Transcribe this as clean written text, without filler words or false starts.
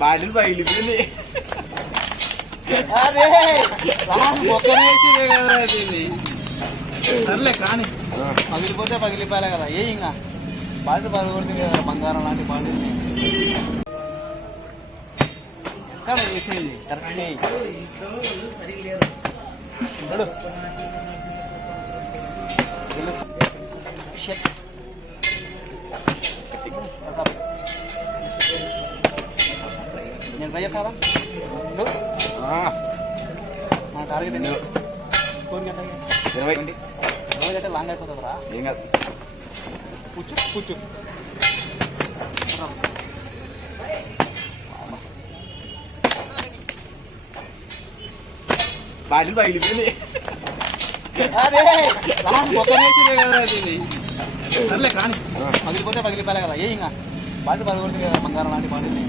Bottle పగిలిపోయింది. అరే ఒక్కనేసి కదరా ఇది. సర్లే కానీ పగిలిపోతే పగిలిపోయాలి కదా. ఏ ఇంకా బాటిల్ పగలగొడుతుంది కదా, బంగారం లాంటి బాటిల్ని ఎక్కడ వేసేది కరెక్ట్ నేను ట్రై చేస్తారా నా టార్గెట్ ఏంటి? స్కోర్ ఎంత? 20 రోజైతే లాంగ్ అయిపోతుందిరా. ఏం కాదు. కూర్చో కూర్చో. బాటిల్ పగిలిపోయింది. అరే ఒక్కనేసి కదరా ఇది. సర్లే కానీ పగిలిపోతే పగిలిపోయాలి కదా. ఏ ఇంకా బాటిల్ పగలగొడుతుంది కదా, బంగారం లాంటి బాటిల్ని